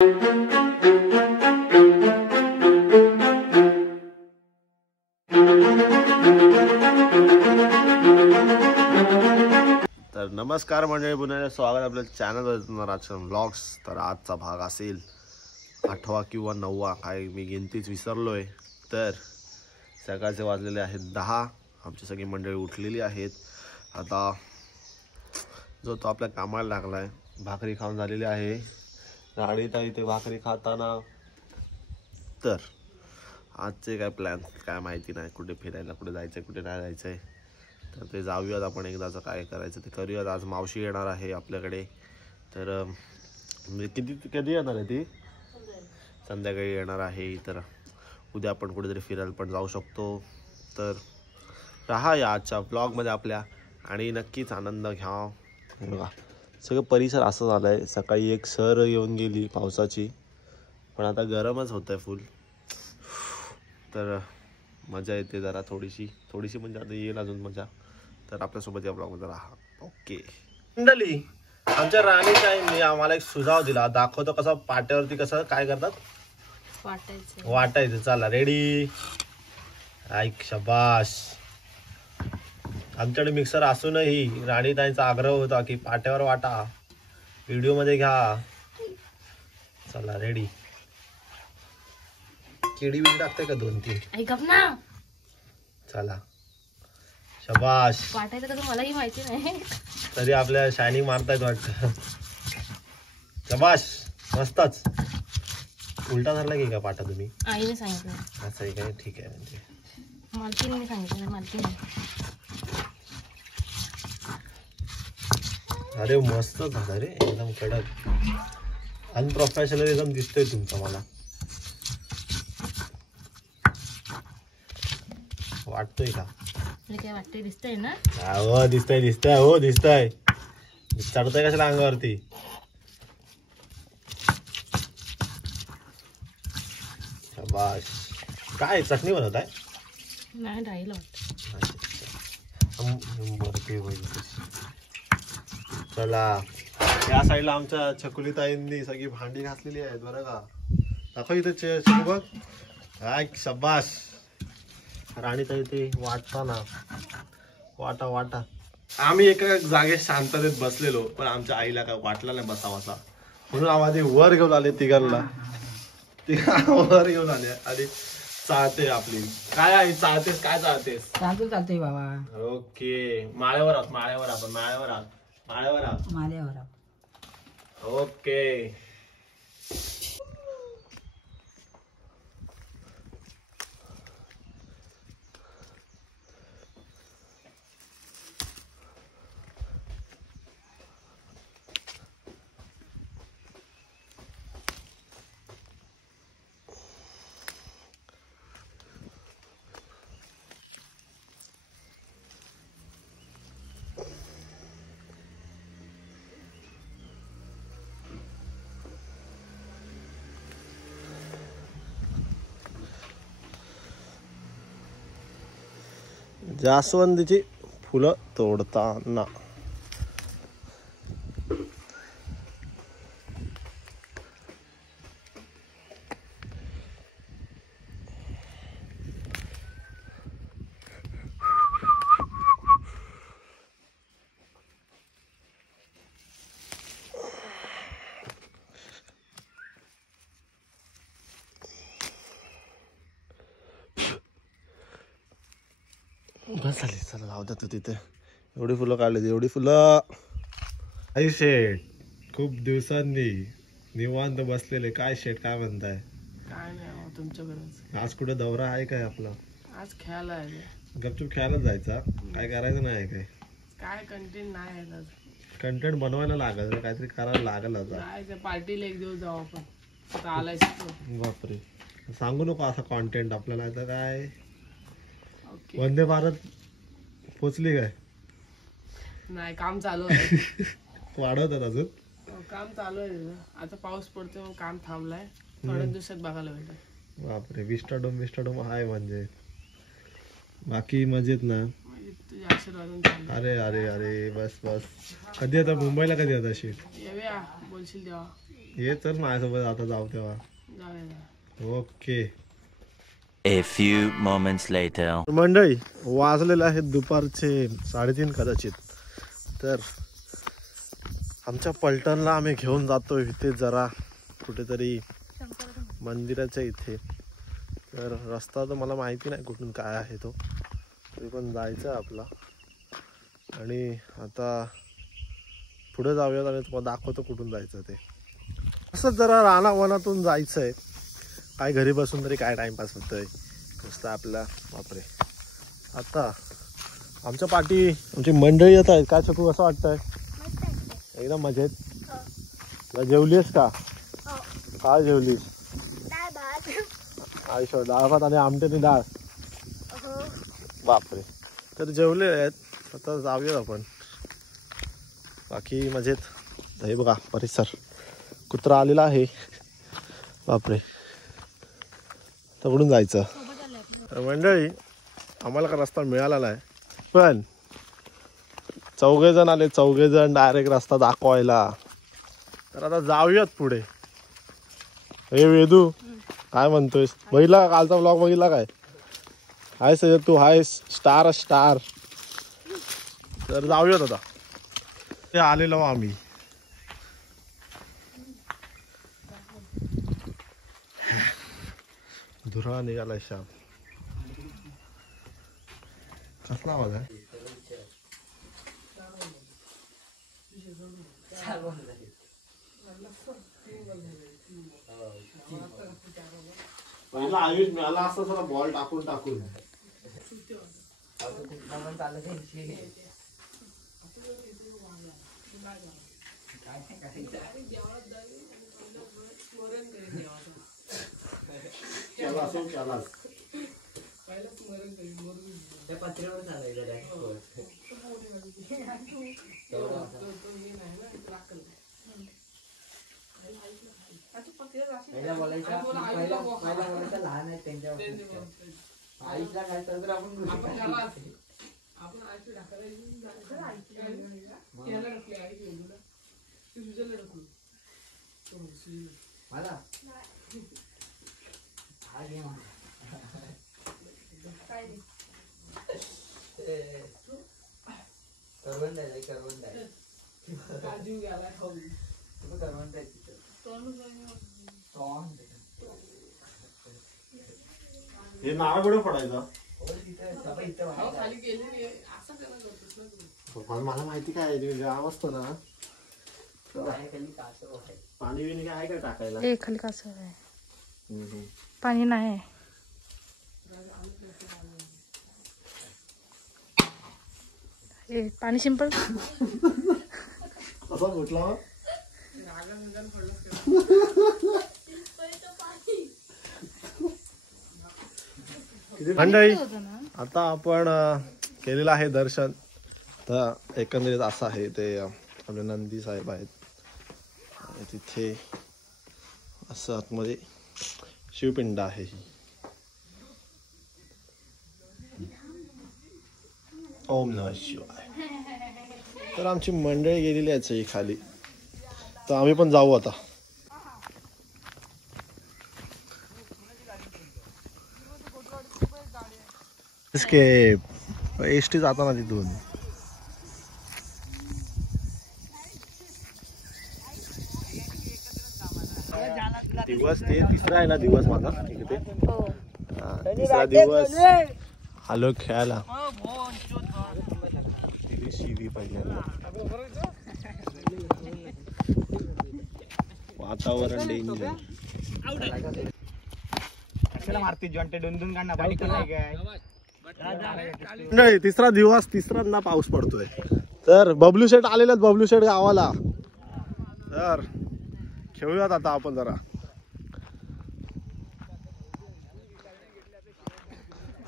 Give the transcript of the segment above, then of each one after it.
तर नमस्कार मंडळी, पुन्हा स्वागत आपल्या चॅनलवर राजकारण व्लॉग्स. तर आजचा भाग असेल 8वा किंवा 9वा, काय मी गिनतीच विसरलोय. तर सकाळचे वाजलेले आहेत 10. आमची सगळी मंडळी उठलेली आहेत. आता जो तो आपल्या कामाला लागलाय. भाकरी खाऊन झालेली आहे. राणीता इथे भाकरी खाताना. तर आजचे काय प्लॅन काय माहिती नाही, कुठे फिरायला, कुठे जायचंय, कुठे नाही जायचंय. तर ते जाऊयात आपण एकदाचं, काय करायचं ते करूयात. आज मावशी येणार आहे आपल्याकडे. तर म्हणजे कधी येणार आहे ती? संध्याकाळी येणार आहे. तर उद्या आपण कुठेतरी फिरायला पण जाऊ शकतो. तर राहा या आजच्या ब्लॉगमध्ये आपल्या आणि नक्कीच आनंद घ्या. बघा सगळं परिसर असं झालं आहे. सकाळी एक सर येऊन गेली पावसाची, पण आता गरमच होत आहे फुल. तर मजा येते जरा, थोडीशी म्हणजे आता येईल अजून मजा. तर आपल्यासोबत या ब्लॉगमध्ये राहा. ओके मंडळी, आमच्या राणीताईंनी आम्हाला एक सुझाव दिला. दाखवतो कसं पाट्यावरती कसं काय करतात, वाटायचं. चला रेडी, ऐक शाबाश. आमच्याकडे मिक्सर असूनही राणीताईंचा आग्रह होता की पाट्यावर वाटा, व्हिडिओ मध्ये घ्या. चला रेडी. केळी बिडी टाकते का 2-3? ऐकप ना. चला शाबाश. वाटायचं कसं मलाही माहिती नाही, तरी आपल्या शायनिंग मारतायत वाटतं. शाबाश, मस्तच. उलटा धरला की का पाटा तुम्ही? आईने सांगितलं. असं आहे काय? ठीक आहे. म्हणजे मालकीने सांगितलं. मालकीने. अरे मस्त झालं रे, एकदम कडक. अनप्रोफेशनलिझम दिसतोय तुमचा मला, वाटतोय का? काय वाटतंय? दिसतंय ना? हो दिसतंय. हो दिसतंय. चढतंय कशाला अंगावरती? शाबाश. काय चटणी बनवत आहे? नाही, डाळीला वाटतं. चला या साईडला आमच्या छकुलीताईंनी सगळी भांडी घातलेली आहेत बरं का. दाखव इथे बघ. काय शाबाश. राणीताई ते वाटताना वाटा. आम्ही एका जागेत शांततेत बसलेलो, पण आमच्या आईला काय वाटलं नाही बसावासा, म्हणून आम्हाला वर घेऊन आले. तिघांना वर घेऊन आले आणि चालते आपली. काय आहे चालतेस? काय चालतेस? चालतंय बाबा. ओके, माळ्यावर आहोत आपण. माळ्यावर ओके. जास्वंदीची फुलं तोडताना बस झाली. चला लावू द्या. तू तिथे एवढी फुलं काढली, एवढी फुलं. आई शेठ, खूप दिवसांनी निवांत बसलेले. काय शेठ काय म्हणताय? काय नाही तुमच्याकडे. आज कुठे दौरा आहे काय आपला? आज खेळायला आहे. गपचूप खेळायला जायचा? काय करायचं नाही काय कंटेंट नाही आहे. कंटेंट बनवायला लागल, काहीतरी करायला लागल. आता पार्टीला एक दिवस जाऊ आपण. आता आलाय. बापरे, सांगू नको असा कॉन्टेंट आपल्याला. आता काय वंदे भारत पोचली काय? नाही, काम चालू आहे. वाढवतात अजून काम चालू आहे. आता पाऊस पडतोय, मग काम थांबलाय. थोड्या दिवसात बघायला भेटेल. बापरे, विस्टाडोम आहे म्हणजे. बाकी मजेत ना? तुझ्या आशीर्वाद. अरे अरे अरे बस. कधी आता मुंबईला, कधी आता शेट? येऊया, बोलशील तेव्हा. ये तर माझ्यासोबत आता जाऊ तेव्हा. जाऊया. Okay. A few moments later. मंडळी वाजलेले आहेत दुपारचे 3:30 कदाचित. तर आमच्या पलटणला आम्ही घेऊन जातोय इथे जरा कुठेतरी मंदिराच्या इथे. तर रस्ता तर मला माहिती नाही कुठून काय आहे तो, तरी पण जायचं आहे आपला. आणि आता पुढे जाऊयात आणि तुम्हाला दाखवतो कुठून जायचं ते. असं जरा रानावनातून जायचं आहे. काय घरी बसून तरी काय टाइमपास होतोय नुसतं आपला. बापरे. आता आमच्या पाठी आमची मंडळी येत आहेत. काय शकू असं वाटतंय? एकदम मजेत. जेवलीस का? काय जेवलीस? आयुष्य डाळ भात आणि आमट्याची डाळ. बापरे. तर जेवले आहेत. आता जाऊयात आपण. बाकी मजेत. हे बघा परिसर. कुत्रा आलेला आहे. बापरे. तकडून जायचं. मंडळी आम्हाला का रस्ता मिळाला नाही, पण 4 जण आले. 4 जण डायरेक्ट रस्ता दाखवायला. तर आता जाऊयात पुढे. हे वेदू काय म्हणतोयस? बघितला कालचा ब्लॉग? बघितला काय? हाय सय्यद तू हाय स्टार स्टार. तर जाऊयात आता. ते आलेलो आम्ही. धुरा निघालाय शाम. कसला आवाज आहे? पहिला आयुष मिळाला असता जरा बॉल टाकून टाकून. हे नारळ कुठे पडायचं? मला माहिती काय गाव असतो ना. पाणी बिणी काय आहे का टाकायला? खाली कसं आहे? पाणी नाही. पाणी सिंपल. कसा म्हटलं? मंडळी आता आपण केलेलं आहे दर्शन. तर एकंदरीत असं आहे ते. आपले नंदी साहेब आहेत तिथे. असं आतमध्ये शिवपिंड आहे ही. ओम नमः शिवाय. तर आमची मंडळी गेलेली आहे सगळी खाली. तर आम्ही पण जाऊ आता. एसटी जाताना तिथून दिवस ते तिसरा आहे ना दिवस माझा इकडे. तिसरा दिवस आलो खेळायला. शिवी पहिल्यांदा. वातावरण डेंजर. नाही तिसरा दिवस तिसऱ्यांदा पाऊस पडतोय. तर बबलू शेट आलेले आहेत बबलू शेट गावाला. तर खेळूयात आता आपण जरा.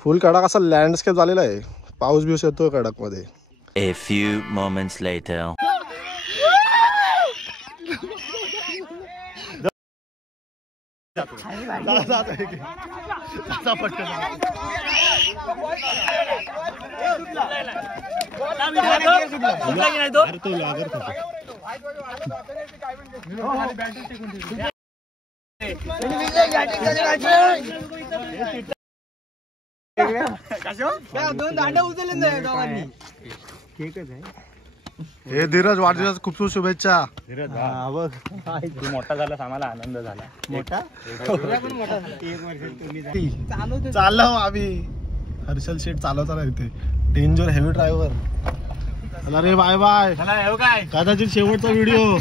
फुल कडक असा लँडस्केप झालेला आहे. पाऊस बिऊस येतोय कडक मध्ये. A few moments later. तो हे धीरज वाढदिवस खूप खूप शुभेच्छा. मोठा झाला आम्हाला आनंद झाला. मोठा चाललो आम्ही. हर्षल शेट चालवता ना इथे. Danger heavy driver. चला रे बाय बाय. कदाचित शेवटचा व्हिडिओ.